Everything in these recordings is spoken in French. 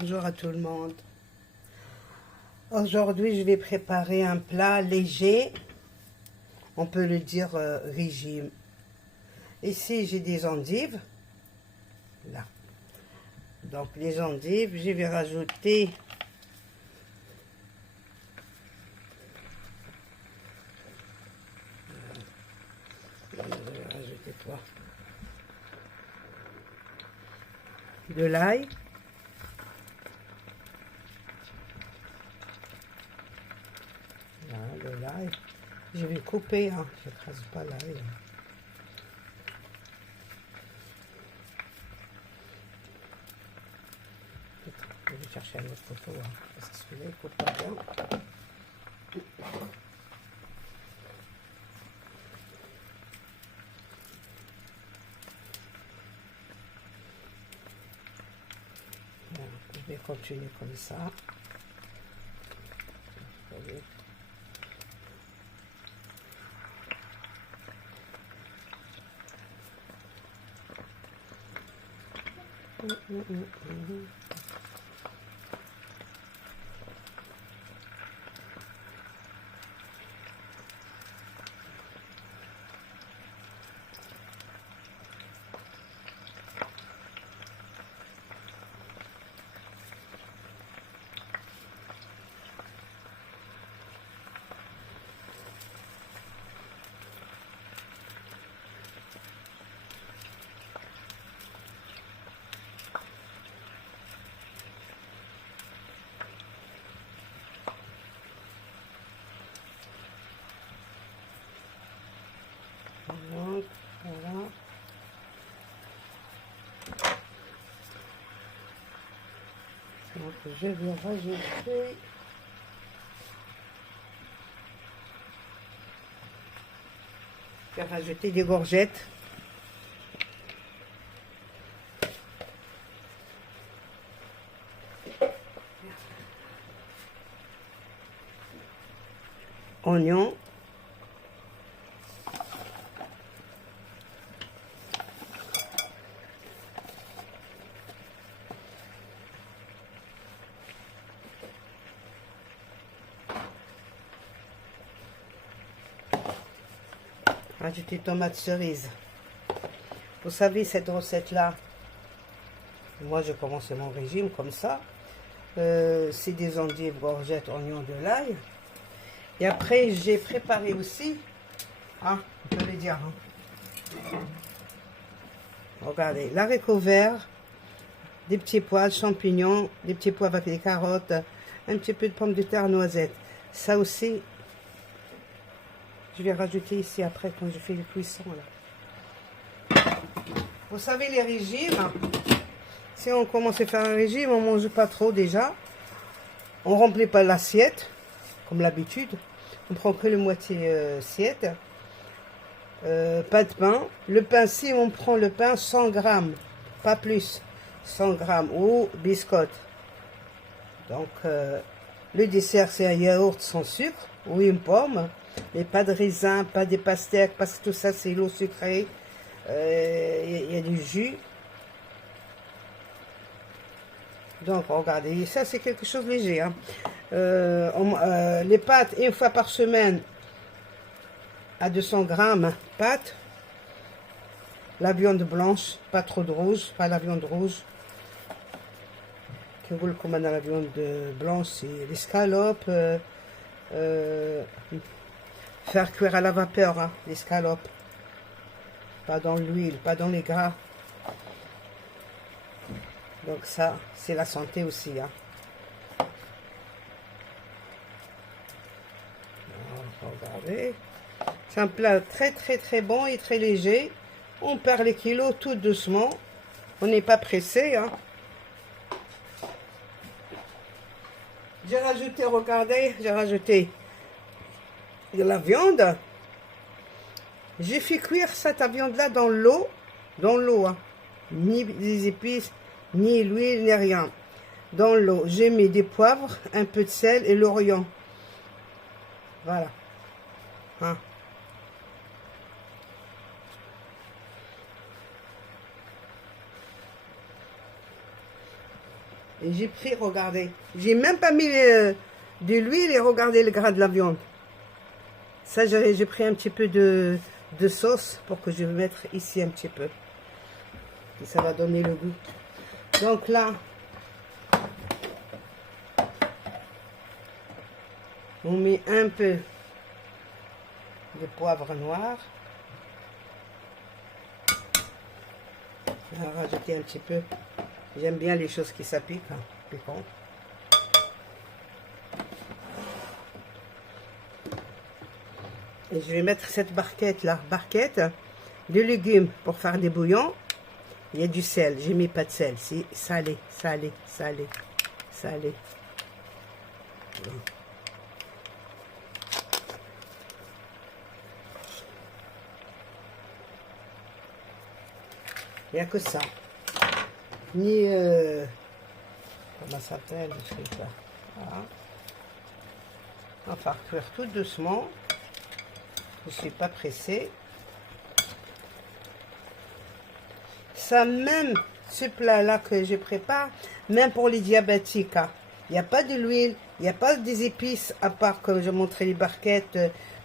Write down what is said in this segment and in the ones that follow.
Bonjour à tout le monde. Aujourd'hui, je vais préparer un plat léger. On peut le dire régime. Ici, j'ai des endives. Là. Donc, les endives, je vais rajouter quoi? De l'ail. Voilà, de l'ail. Je vais couper, hein. Je n'écrase pas l'ail. Je vais chercher un autre couteau, hein, parce que celui-là, il coupe pas bien. Je vais continuer comme ça. Voilà. Donc je vais rajouter des courgettes. Oignons. Rajouter tomates cerises. Vous savez, cette recette-là, moi je commence mon régime comme ça. C'est des endives, courgettes, oignons, de l'ail. Et après, j'ai préparé aussi, on peut le dire, regardez, l'haricot vert, des petits pois, champignons, des petits pois avec des carottes, un petit peu de pommes de terre, noisettes. Ça aussi, je vais rajouter ici après quand je fais les cuissons là. Vous savez, les régimes, si on commence à faire un régime, on mange pas trop déjà. On remplit pas l'assiette, comme l'habitude. On prend que le moitié assiette. Pas de pain. Le pain, si on prend le pain, 100 grammes, pas plus. 100 grammes ou biscotte. Donc, le dessert, c'est un yaourt sans sucre ou une pomme. Mais pas de raisin, pas de pastèques, parce que tout ça, c'est l'eau sucrée. Il y a du jus. Donc, regardez, ça, c'est quelque chose de léger. Hein. Les pâtes, une fois par semaine, à 200 grammes, pâtes. La viande blanche, pas trop de rouge, pas la viande rouge. Que vous le commandez à la viande blanche, c'est l'escalope. Faire cuire à la vapeur, hein, l'escalope. Pas dans l'huile, pas dans les gras. Donc ça, c'est la santé aussi. Hein. Regardez. C'est un plat très très très bon et très léger. On perd les kilos tout doucement. On n'est pas pressé. Hein. J'ai rajouté, regardez, j'ai rajouté de la viande. J'ai fait cuire cette viande-là dans l'eau. Dans l'eau. Hein. Ni des épices, ni l'huile, ni rien. Dans l'eau, j'ai mis des poivres, un peu de sel et l'orient. Voilà. Hein. Et j'ai pris, regardez. J'ai même pas mis de l'huile et regardez le gras de la viande. Ça, j'ai pris un petit peu de sauce pour que je vais mettre ici un petit peu. Et ça va donner le goût. Donc là, on met un peu de poivre noir. On va rajouter un petit peu. J'aime bien les choses qui s'appliquent, hein, piquant. Et je vais mettre cette barquette là, barquette de légumes pour faire des bouillons. Il y a du sel, j'ai mis pas de sel, c'est salé, salé, salé, salé. Il n'y a que ça. Ni comment ça s'appelle ce truc là. Voilà. On va faire cuire tout doucement. Je ne suis pas pressée. Ça, même ce plat là que je prépare, même pour les diabétiques, hein. Il n'y a pas de l'huile, il n'y a pas des épices à part que je montrais les barquettes,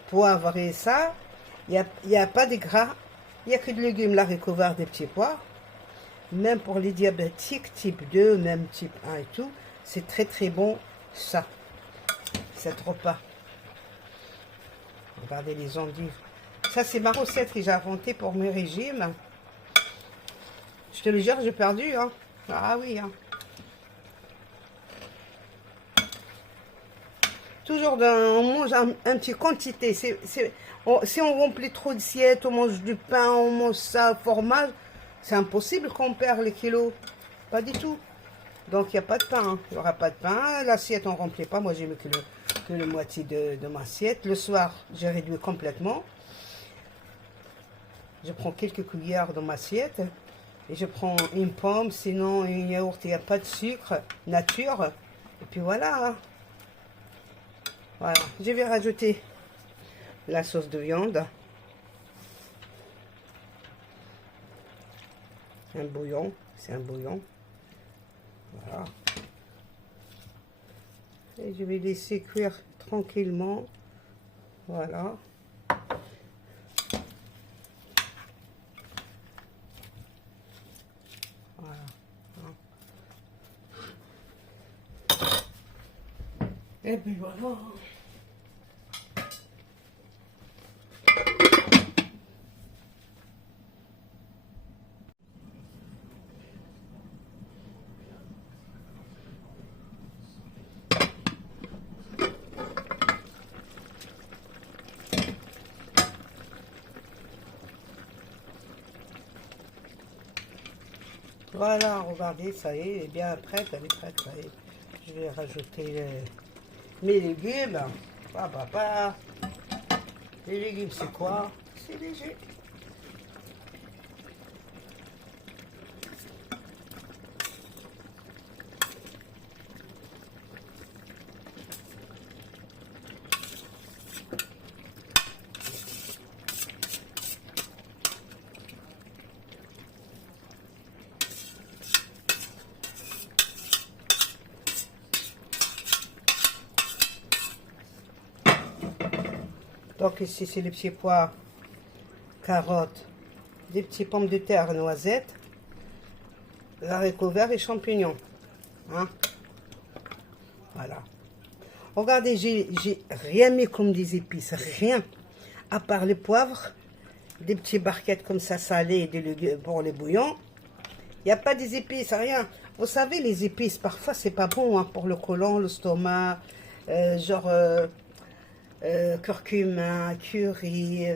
poivre et ça. Il n'y a pas de gras, il n'y a que de légumes, l'haricot vert, des petits pois. Même pour les diabétiques type 2, même type 1 et tout, c'est très très bon ça, cet repas. Regardez les endives. Ça c'est ma recette que j'ai inventée pour mes régimes. Je te le jure, j'ai perdu, hein. Ah oui, hein. Toujours on mange un petit quantité. Si on remplit trop de d'assiettes, on mange du pain, on mange ça, fromage, c'est impossible qu'on perd les kilos. Pas du tout. Donc il n'y a pas de pain. Hein. Il n'y aura pas de pain. L'assiette, on ne remplit pas. Moi, j'ai mis que le moitié de ma assiette. Le soir, j'ai réduit complètement. Je prends quelques cuillères dans ma assiette. Et je prends une pomme, sinon une yaourt, il n'y a pas de sucre, nature. Et puis voilà. Hein. Voilà. Je vais rajouter la sauce de viande. Un bouillon, c'est un bouillon. Voilà. Et je vais laisser cuire tranquillement. Voilà. Voilà. Et puis voilà. Voilà, regardez, ça y est, elle est bien prête, elle est prête, ça y est. Je vais rajouter mes légumes. Les légumes, c'est quoi? C'est léger. Donc ici, c'est les petits pois, carottes, des petits pommes de terre, noisettes, haricots verts et champignons. Hein? Voilà. Regardez, j'ai rien mis comme des épices, rien. À part les poivres, des petites barquettes comme ça salées pour les bouillons. Il n'y a pas des épices, rien. Vous savez, les épices, parfois, c'est pas bon hein, pour le côlon, l'estomac, genre... curcuma, curry,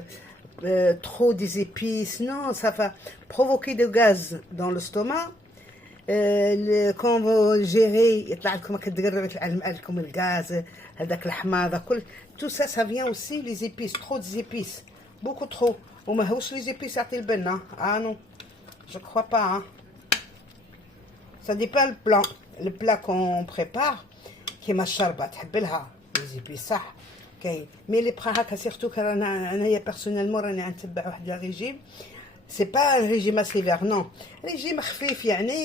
trop des épices, non, ça va provoquer des gaz dans le stomac. Quand vous gérez, tout ça, ça vient aussi, les épices, trop d'épices, beaucoup trop. Les épices, ah non, je crois pas. Hein. Ça dépend le plat qu'on prépare, qui est ma charba, les épices, ça. مي اللي بقى هكا سيرتو انا personnellement راني نتبع واحد لا ريجيم c'est pas un régime sévère, non. Régime khfif, yani,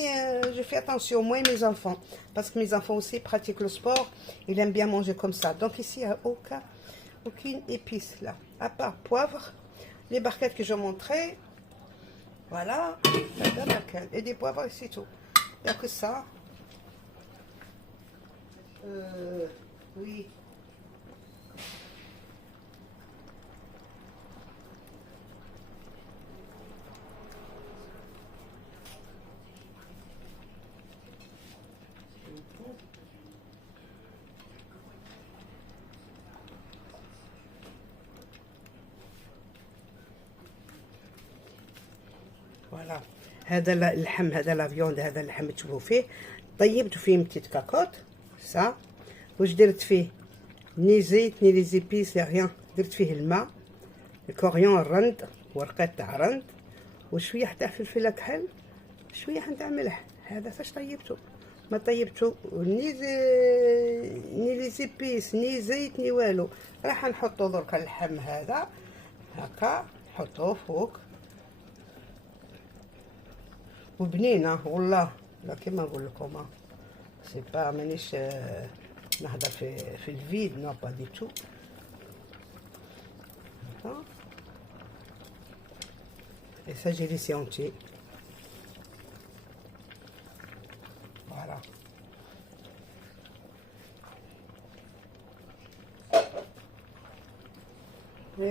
je fais attention, moi et mes enfants. Parce que mes enfants aussi pratiquent le sport. Ils aiment bien manger comme ça. Donc ici, il n'y a aucune épice là. À part poivre, les barquettes que je montrais. Voilà. Et des poivres, c'est tout. Il n'y a que ça. Oui. فوالا هذا اللحم، هذا لا فيوند، هذا اللحم تشوفوا فيه طيبت فيه بتيت كاكوط سا. واش درت فيه؟ ني زيت ني لي زيبيس ريان، درت فيه الماء، الكوريون الرند، ورقات تاع رند، وشويه تاع فلفل كحل، شويه تاع ملح. هذا فاش طيبته، ما طيبته ني لي زيبيس ني زيت ني والو. راح نحطو درك اللحم هذا هكا، نحطوه فوق وبنينه والله. لا كيما نقول لكم سي با مانيش نهضر في الفيد، نو با دي تو. Et ça, j'ai laissé entier. Voilà.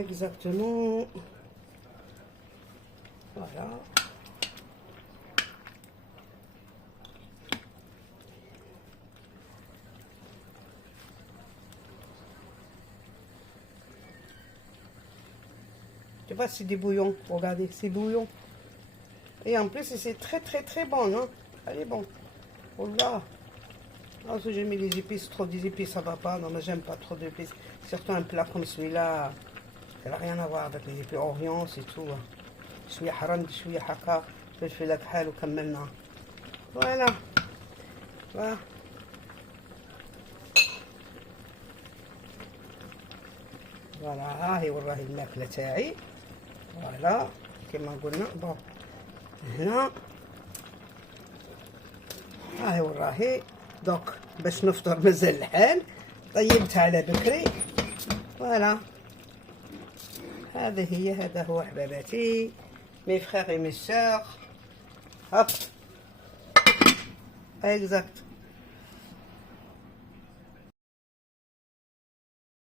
Exactement. Voilà. Tu vois, c'est des bouillons. Regardez, c'est bouillon. Et en plus, c'est très bon, hein. Elle est bon. Oh là. Ah, si j'ai mis les épices, trop des épices, ça va pas. Non, mais j'aime pas trop d'épices. Surtout un plat comme celui-là, ça n'a rien à voir avec les épices Orient, c'est tout. شوية حرند شوية حكا فلفل كحل وكملنا. فوالا. فوالا ها هي وراهي الماكلة تاعي. فوالا كما قلنا. بون هنا ها هي وراهي. دوك باش نفطر مازال الحال، طيبتها على بكري. فوالا هذه هي، هذا هو حباباتي mes frères et mes sœurs. Hop, exact.